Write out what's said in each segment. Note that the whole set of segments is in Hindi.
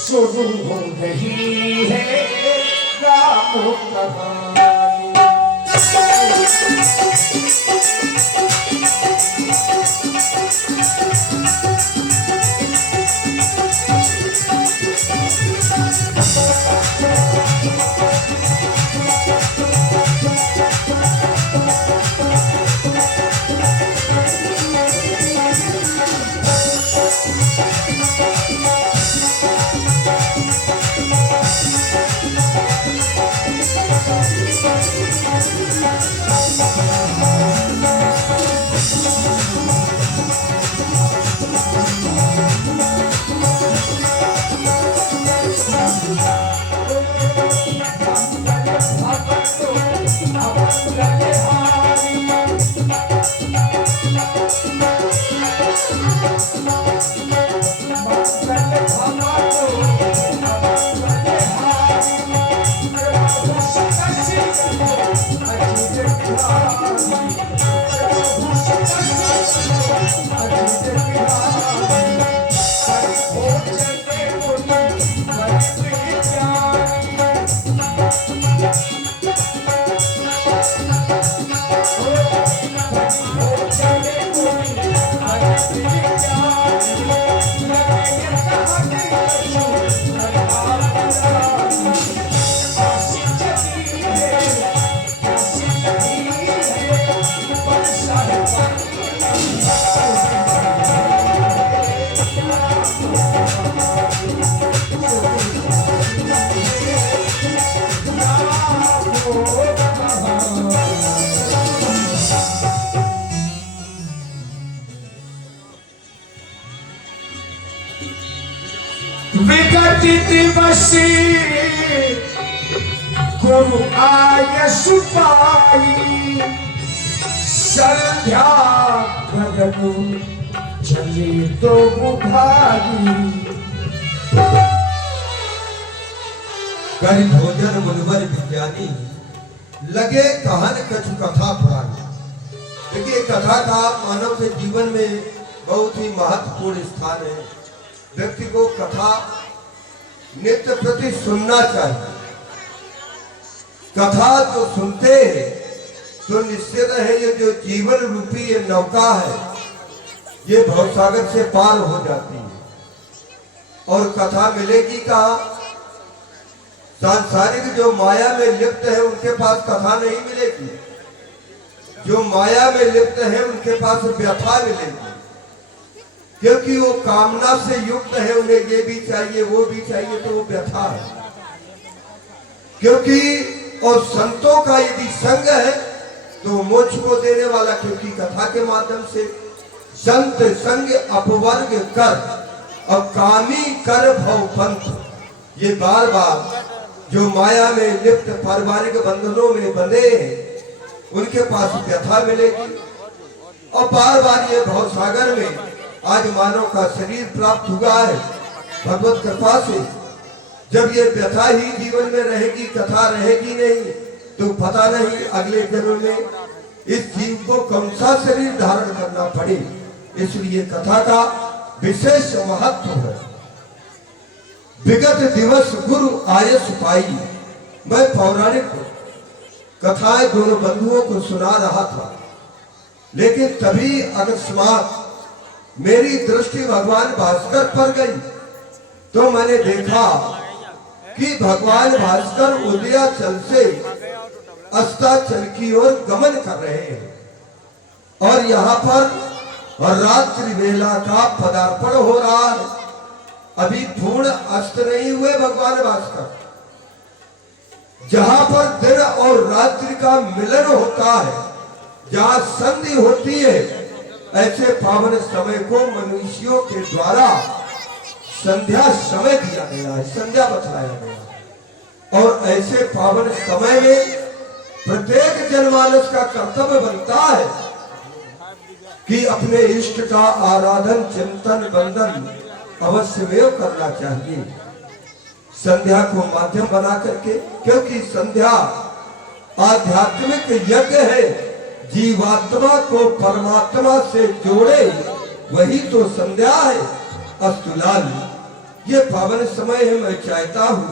शुरू हो रही है राम कहानी। विगत दिवस गुरु आयस पाई, संध्या गगन चले तो बुखारी। कर भोजन मुनिवर विज्ञानी, लगे कहन कछु कथा पुरानी। देखिए, कथा का मानव के जीवन में बहुत ही महत्वपूर्ण स्थान है। व्यक्ति को कथा नित्य प्रति सुनना चाहिए। कथा जो सुनते हैं तो निश्चित है ये जो जीवन रूपी ये नौका है ये भवसागर से पार हो जाती है। और कथा मिलेगी कहाँ? सांसारिक जो माया में लिप्त है उनके पास कथा नहीं मिलेगी। जो माया में लिप्त है उनके पास व्यथा मिलेगी, क्योंकि वो कामना से युक्त है। उन्हें ये भी चाहिए वो भी चाहिए, तो वो व्यथा है। क्योंकि और संतों का यदि संग है तो मोक्ष को देने वाला, क्योंकि कथा के माध्यम से संत संग अपवर्ग कर और कामी कर भव पंथ, ये बार बार जो माया में लिप्त पारिवारिक बंधनों में बंधे हैं उनके पास व्यथा मिलेगी। और बार बार ये भवसागर में आज मानव का शरीर प्राप्त हुआ है भगवत कृपा से। जब ये व्यथा ही जीवन में रहेगी, कथा रहेगी नहीं, तो पता नहीं अगले जन्म में इस जीव को कौन सा शरीर धारण करना पड़े। इसलिए कथा का विशेष महत्व है। विगत दिवस गुरु आयस पाई, मैं पौराणिक कथाएं दोनों बंधुओं को सुना रहा था, लेकिन तभी अकस्मात मेरी दृष्टि भगवान भास्कर पर गई। तो मैंने देखा कि भगवान भास्कर उदयाचल से अस्ताचल की ओर गमन कर रहे हैं और यहाँ पर रात्रि वेला का पदार्पण हो रहा है। अभी पूर्ण अस्त नहीं हुए भगवान भास्कर। जहां पर दिन और रात्रि का मिलन होता है, जहां संधि होती है, ऐसे पावन समय को मनुष्यों के द्वारा संध्या समय दिया गया है, संध्या बतलाया गया। और ऐसे पावन समय में प्रत्येक जनमानस का कर्तव्य बनता है कि अपने इष्ट का आराधन चिंतन वंदन अवश्य में करना चाहिए, संध्या को माध्यम बना करके। क्योंकि संध्या आध्यात्मिक यज्ञ है, जीवात्मा को परमात्मा से जोड़े, वही तो संध्या है। अस्तुलाल, ये पावन समय है, मैं चाहता हूँ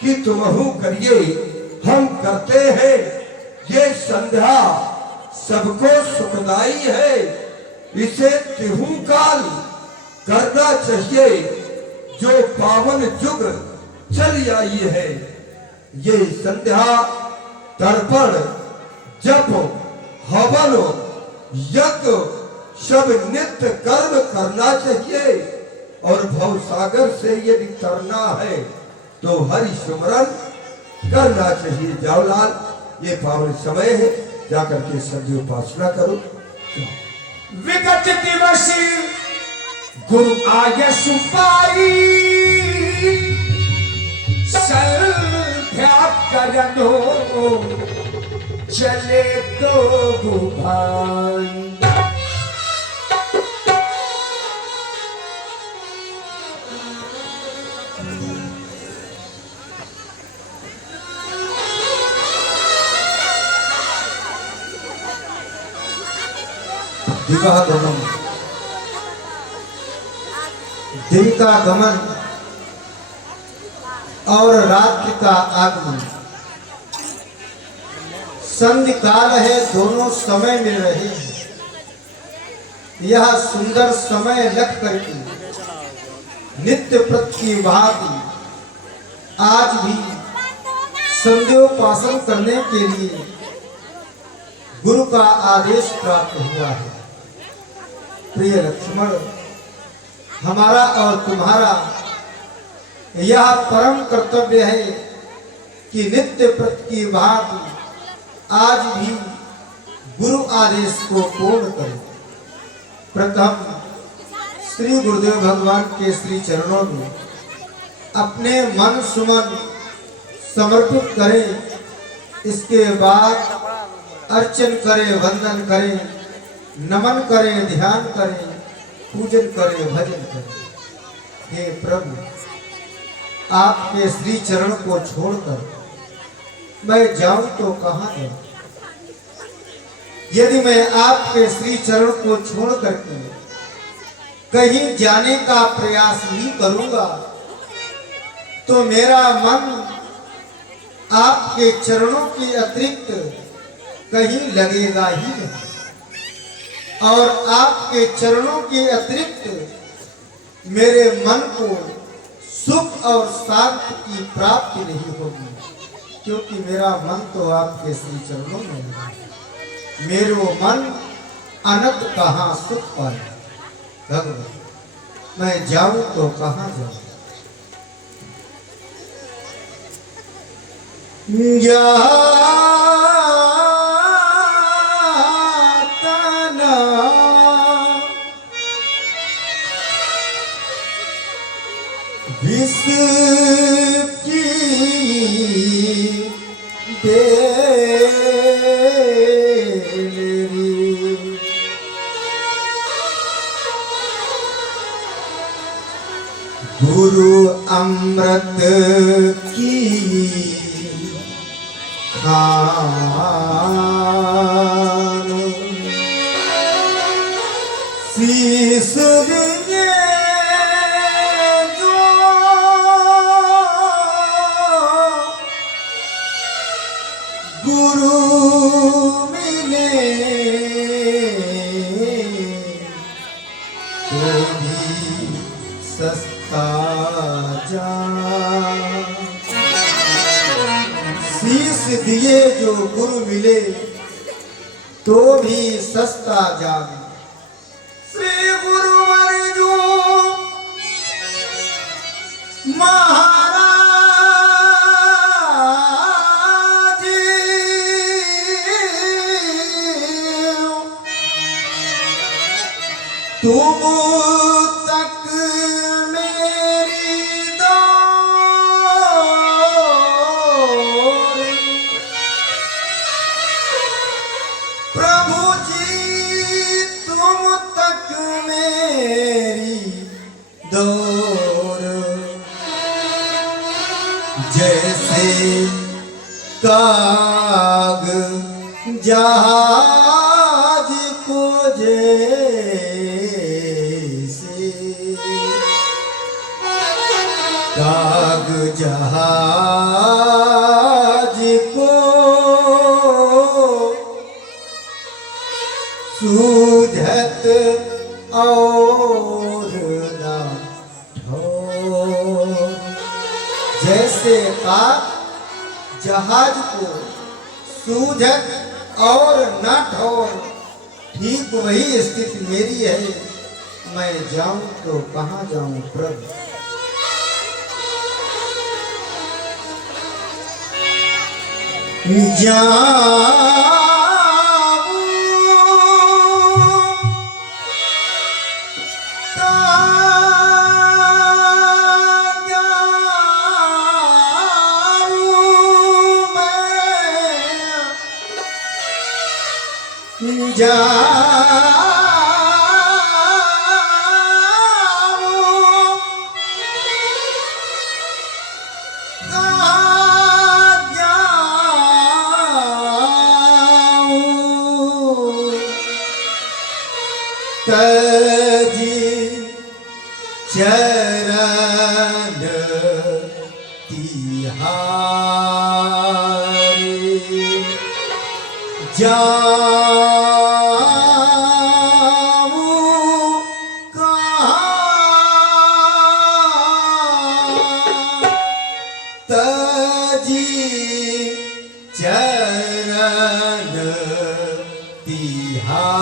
कि तुमहु करिए, हम करते हैं। ये संध्या सबको सुखदाई है, इसे तिहु काल करना चाहिए। जो पावन युग चल आई है, ये संध्या तर्पण जप हवन यज्ञ सब नित्य कर्म करना चाहिए। और भव सागर से यदि तरना है तो हरि सुमरन करना चाहिए। जाओ लाल, ये पावन समय है, जाकर के सभी उपासना करो। विगत दिवस गुरु आज्ञा सुपाई, संध्या करनो चले तो भाई। दिवा गमन, दिन का गमन और रात्रि का आगमन, संध्या काल है, दोनों समय मिल रहे हैं। यह सुंदर समय लग करके नित्य प्रति की भांति आज भी संध्योपासन करने के लिए गुरु का आदेश प्राप्त हुआ है। प्रिय लक्ष्मण, हमारा और तुम्हारा यह परम कर्तव्य है कि नित्य प्रति की भांति आज भी गुरु आदेश को पूर्ण करें। प्रथम श्री गुरुदेव भगवान के श्री चरणों में अपने मन सुमन समर्पित करें। इसके बाद अर्चन करें, वंदन करें, नमन करें, ध्यान करें, पूजन करें, भजन करें। हे प्रभु, आपके श्री चरण को छोड़कर मैं जाऊं तो कहां जाऊं? यदि मैं आपके श्री चरण को छोड़ करके कहीं जाने का प्रयास नहीं करूंगा तो मेरा मन आपके चरणों के अतिरिक्त कहीं लगेगा ही नहीं, और आपके चरणों के अतिरिक्त मेरे मन को सुख और शांति की प्राप्ति नहीं होगी, क्योंकि मेरा मन तो आपके श्री चरणों में है। मेरो मन अनंत कहाँ सुख पाए भगवान, मैं जाऊं तो कहाँ जाऊं? विष की गुरु अमृत की खान शीश दिए जो गुरु मिले तो भी सस्ता जा। शीश दिए जो गुरु मिले तो भी सस्ता जान। श्री गुरु अर्जु महाराज तुम तक मेरी दौड़, प्रभु जी तुम तक मेरी दौड़। जैसे काग जहाज को जैसे सूझत और ना ठोर। जैसे आप जहाज को सूझत और न ठोर, ठीक वही स्थिति मेरी है। मैं जाऊं तो कहां जाऊं प्रभु। तजी चरण तिहारे जाऊं कहाँ, तजी चरण तिहारे।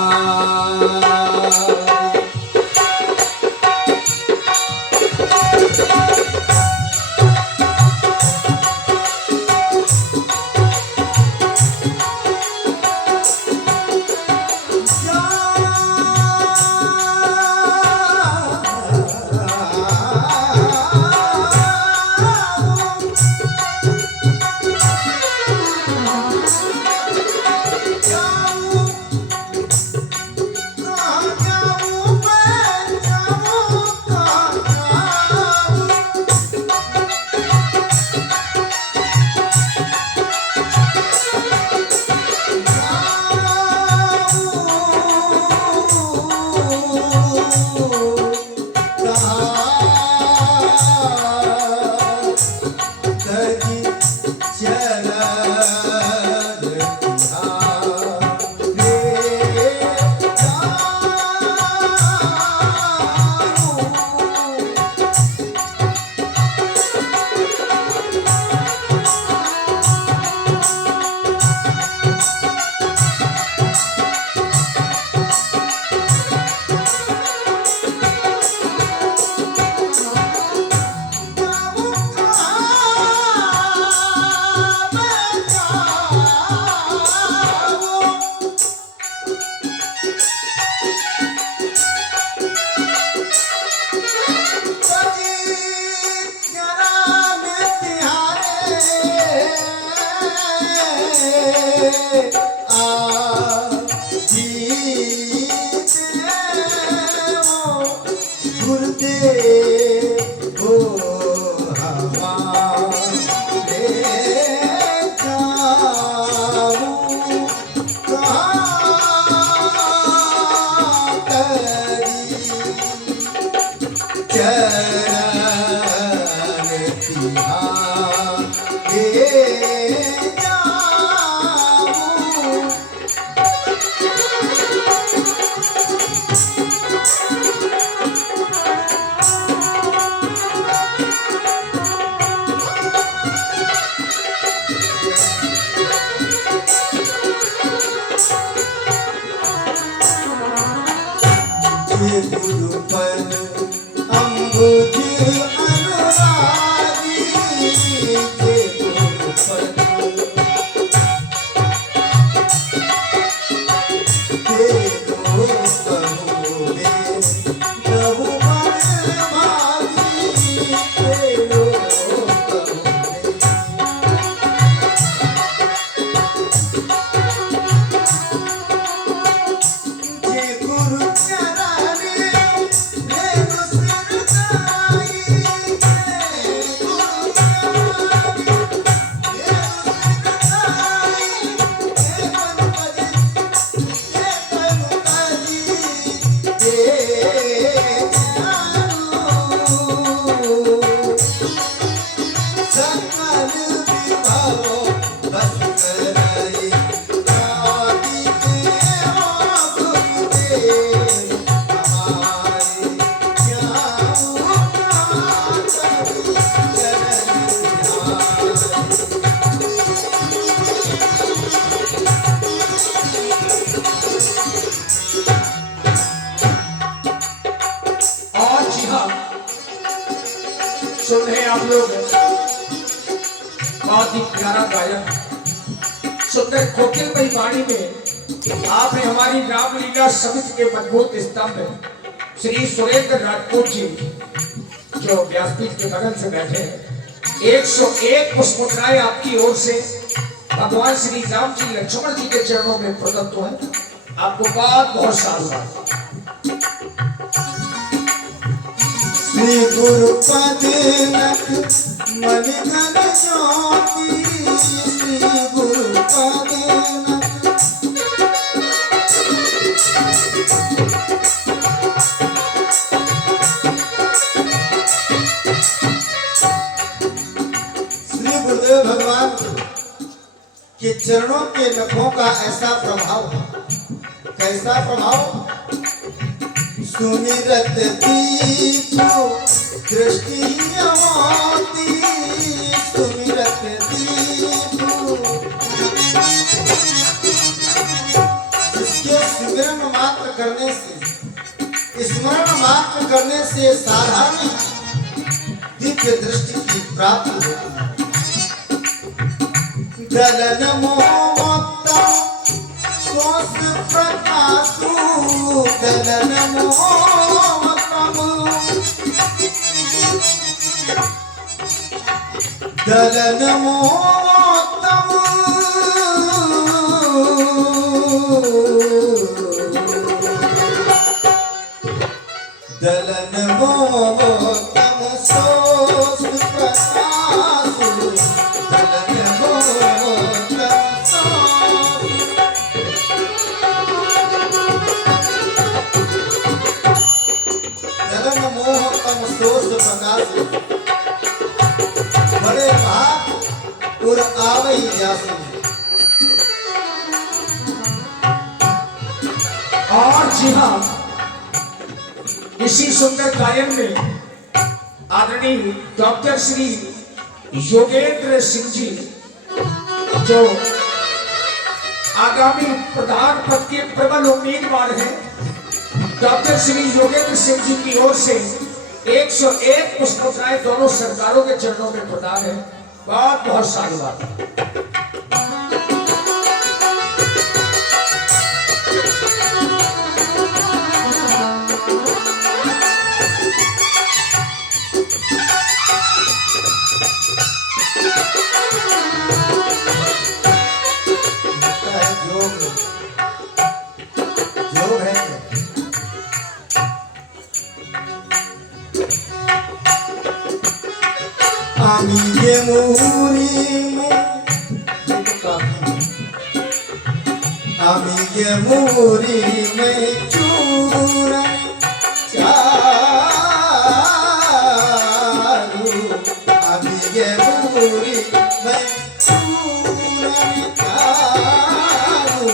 आप लोग बहुत ही प्यारा गायक सुंदर कोकिलमयी वाणी में आपने हमारी रामलीला समिति के मजबूत स्तंभ श्री सुरेंद्र राजपूत जी जो व्यासपीठ के बगल से बैठे हैं 101 पुष्पोत्तराएं आपकी ओर से भगवान श्री राम जी लक्ष्मण जी के चरणों में प्रदत्त है। आपको बहुत साधुवाद। श्री गुरुपद मन घन ज्योति श्री गुरुपद श्री गुरुदेव भगवान के चरणों के नखों का ऐसा प्रभाव है। कैसा प्रभाव? सुमिरत दीपो दृष्टि मोती सुमिरत दीपो इसके स्मरण मात्र करने से स्मरण करने से साधारण दिव्य दृष्टि की प्राप्ति होती है। दलन मोक्तम सोस प्रकाशु दलन मोक्तम दलन मोक्तम दलन मोक्तम सोस प्रकाशु दलन बड़े भाग और आवई जासु। और जी हाँ, इसी सुंदर गायन में आदरणीय डॉक्टर श्री योगेंद्र सिंह जी जो आगामी प्रधान पद के प्रबल उम्मीदवार हैं, डॉक्टर श्री योगेंद्र सिंह जी की ओर से 101 पुष्पोत्तराएं दोनों सरकारों के चरणों में प्रदान है। बहुत साधुवाद। आमी ये मूरी में आमी ये मूरी में चूरन चारू आमी ये मूरी में चूरन चारू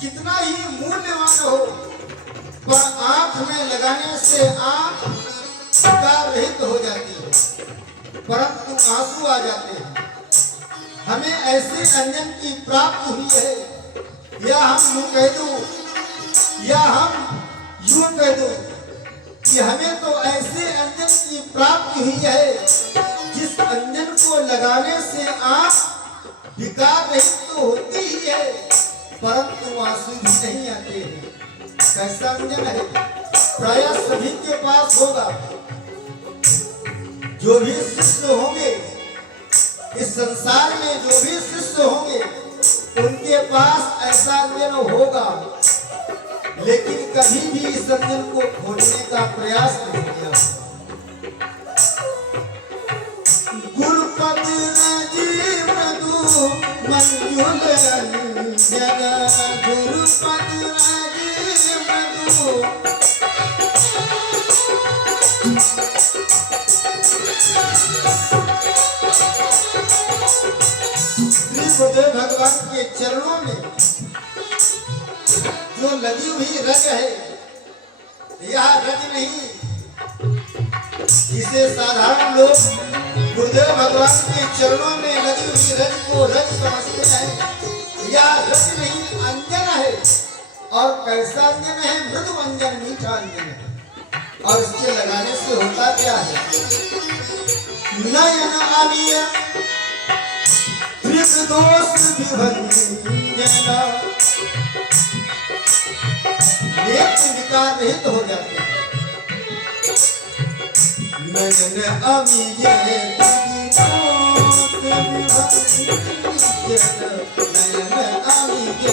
कितना ही मूल्यवान हो पर आंख में लगाने से आंख विकार रहित हो जाती है, परंतु आंसू आ जाते हैं। हमें ऐसे अंजन की प्राप्ति हुई है, या हम यूं कह दूं या हम यूं कह दूं कि हमें तो ऐसे अंजन की प्राप्ति हुई है जिस अंजन को लगाने से आंख विकार रहित तो होती ही है, परंतु आंसू भी नहीं आते हैं। कैसा अंजन है? प्राय सभी के पास होगा। जो भी शिष्य होंगे, इस संसार में जो भी शिष्य होंगे, उनके पास ऐसा अंजन होगा, लेकिन कभी भी इस अंजन को खोजने का प्रयास नहीं किया। गुरुपद राजीव मधु मंजुल अंजन, गुरुपद राजीव मधु। श्री गुरुदेव भगवान के चरणों में जो लगी हुई रज है, यह रज नहीं जिसे साधारण लोग गुरुदेव भगवान के चरणों में लगी हुई रज को रज समझते हैं। यह रज नहीं, अंजन है। और कैसा अंजन है? मृदु अंजन, मीठा अंजन है। और इसके लगाने से होता क्या है? नयन आलिया दोष विभंजना, नेत्र विकार रहित हो जाते हैं। नयन अमीय दोष विभंजना, नयन अमीय।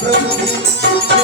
प्रभु